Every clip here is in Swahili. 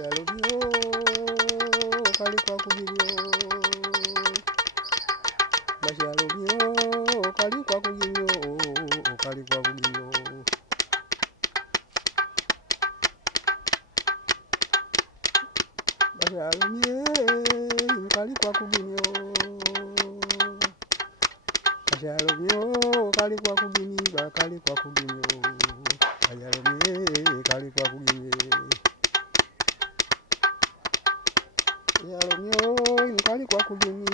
Yalomyo kali kwa kugilyo Bashalomyo kali kwa kugilyo kali kwa kugilyo Bashalomye kali kwa kugilyo Bashalomyo kali kwa kugilyo kali kwa kugilyo Bashalomye kali kwa kugilyo Yalomyo kali kwa kugilyo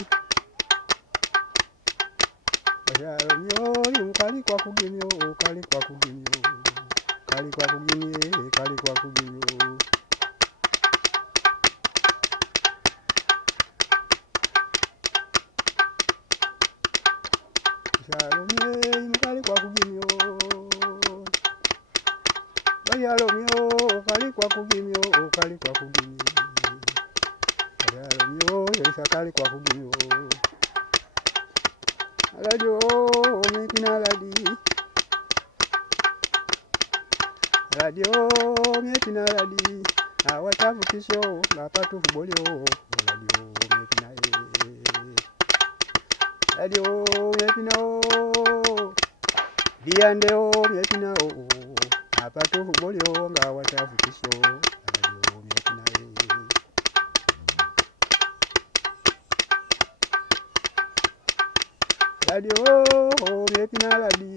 Bashalomyo kali kwa kugilyo kali kwa kugilyo kali kwa kugilyo kali kwa kugilyo Bashalomye kali kwa kugilyo Bashalomyo kali kwa kugilyo kali kwa kugilyo Bashalomyo kali kwa kugilyo Radio mekina ladi Radio mekina ladi awatavukisho lapatu fubolio Radio mekina Radio mekina Diandeo mekina apatu fubolio nga awatavukisho Radio mekina Radio mekina ladi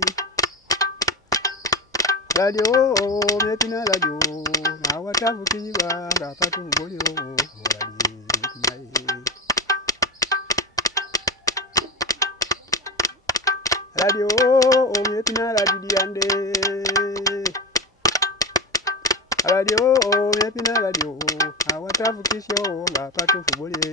Radio mekina radio awatavukisho nga apatu fubolio Radio mekina ladi diande Radio mekina radio awatavukisho nga apatu fubolio